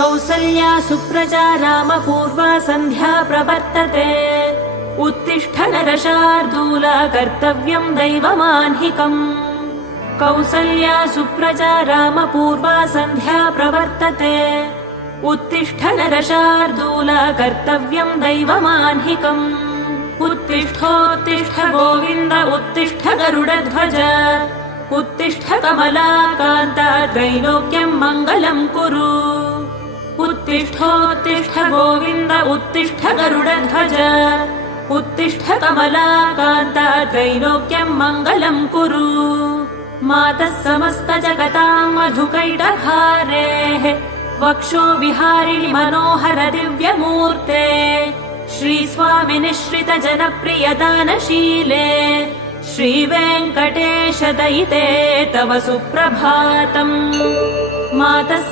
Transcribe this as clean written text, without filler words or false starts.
कौसल्या सुप्रजा रामपूर्वा सन्ध्या प्रवर्तते उत्तिष्ठ नरशार्दूला कर्तव्यम् दैवमाह्निकम् कौसल्या सुप्रजा रामपूर्वा सन्ध्या प्रवर्तते उत्तिष्ठ नरशार्दूला कर्तव्यम् दैवमाह्निकम् उत्तिष्ठोत्तिष्ठ गोविन्द उत्तिष्ठ गरुडध्वज उत्तिष्ठ कमलाकान्ता त्रैलोक्यम् मङ्गलम् कुरु उत्तिष्ठोत्तिष्ठ गोविन्द उत्तिष्ठ गरुडध्वज उत्तिष्ठ कमलाकान्ता त्रैलोक्यम् मङ्गलम् कुरु मातः समस्तजगताम् मधुकैटभारेः वक्षो विहारिणि मनोहर दिव्यमूर्ते श्रीस्वामि निःश्रित जनप्रिय दानशीले श्रीवेङ्कटेश दयिते तव सुप्रभातम् मातः